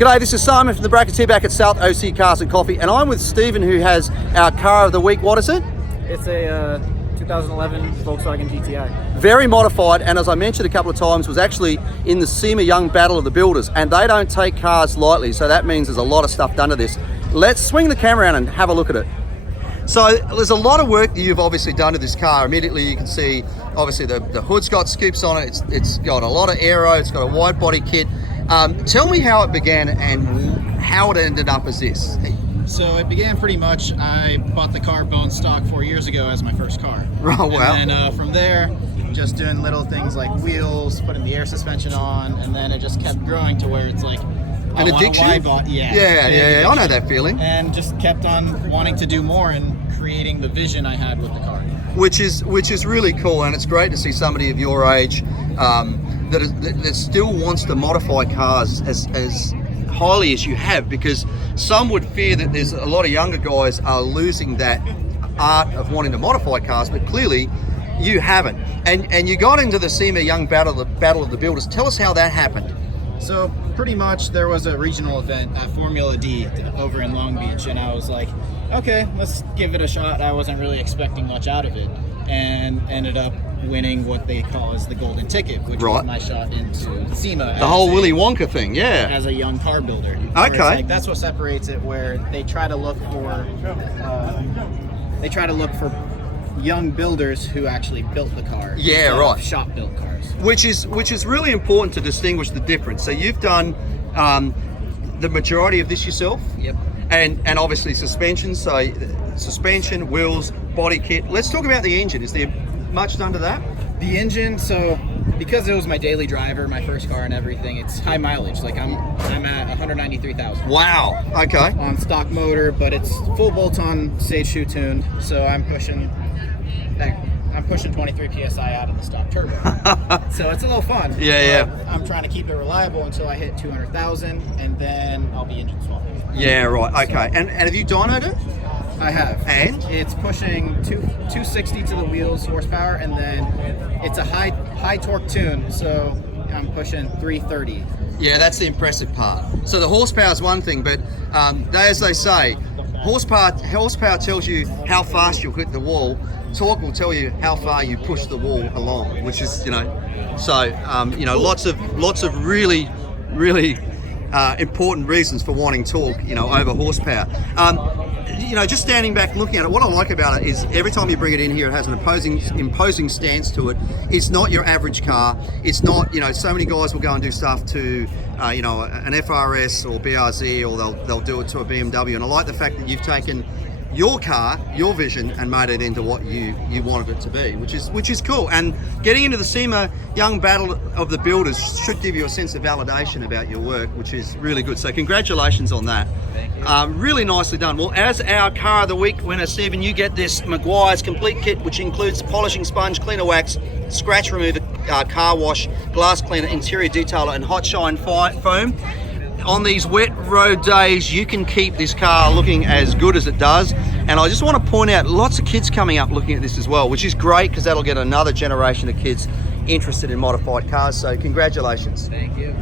G'day, this is Simon from the Brackets here back at South OC Cars and Coffee, and I'm with Stephen, who has our car of the week. What is it? It's a 2011 Volkswagen GTi. Very modified, and as I mentioned a couple of times, was actually in the SEMA Young Battle of the Builders, and they don't take cars lightly, so that means there's a lot of stuff done to this. Let's swing the camera around and have a look at it. So there's a lot of work that you've obviously done to this car. Immediately you can see, obviously the hood's got scoops on it, it's got a lot of aero, it's got a wide body kit. Tell me how it began and how it ended up as this. So it began pretty much, I bought the car bone stock 4 years ago as my first car. Oh, wow. And then from there, just doing little things like wheels, putting the air suspension on, and then it just kept growing to where it's like, an addiction? Yeah, I know that feeling. And just kept on wanting to do more and creating the vision I had with the car. Which is really cool, and it's great to see somebody of your age that still wants to modify cars as highly as you have, because some would fear that there's a lot of younger guys are losing that art of wanting to modify cars, but clearly you haven't. And you got into the SEMA Young Battle of the Builders. Tell us how that happened. So pretty much there was a regional event at Formula D over in Long Beach, and I was like, okay, let's give it a shot. I wasn't really expecting much out of it, and ended up winning what they call as the golden ticket, which was my shot into SEMA. The whole Willy Wonka thing, yeah. As a young car builder. Okay. Like, that's what separates it, where they try to look for young builders who actually built the car. Yeah, right. Shop built cars. Which is really important to distinguish the difference. So you've done the majority of this yourself. Yep. And obviously suspension, so suspension, wheels, body kit. Let's talk about the engine. Is there much done to that? The engine, so because it was my daily driver, my first car and everything, it's high mileage. Like I'm at 193,000. Wow. Okay. On stock motor, but it's full bolt-on stage shoe tuned, so I'm pushing 23 psi out of the stock turbo. So it's a little fun. Yeah. I'm trying to keep it reliable until I hit 200,000, and then I'll be engine swapping. Yeah, right. Okay. And have you dynoed it? I have. And? It's pushing 260 to the wheels horsepower, and then it's a high torque tune, so I'm pushing 330. Yeah, that's the impressive part. So the horsepower is one thing, but as they say, horsepower tells you how fast you'll hit the wall. Torque will tell you how far you push the wall along, which is, lots of really important reasons for wanting torque, over horsepower. Just standing back looking at it, what I like about it is every time you bring it in here, it has an imposing stance to it. It's not your average car. It's not, so many guys will go and do stuff to, an FRS or BRZ, or they'll do it to a BMW. And I like the fact that you've taken your car, your vision, and made it into what you wanted it to be, which is cool. And getting into the SEMA Young Battle of the Builders should give you a sense of validation about your work, which is really good. So congratulations on that. Thank you. Really nicely done. Well, as our car of the week winner, Stephen, you get this Maguire's complete kit, which includes polishing sponge, cleaner wax, scratch remover, car wash, glass cleaner, interior detailer, and hot shine foam. On these wet road days, you can keep this car looking as good as it does. And I just want to point out, lots of kids coming up looking at this as well, which is great because that'll get another generation of kids interested in modified cars. So congratulations. Thank you.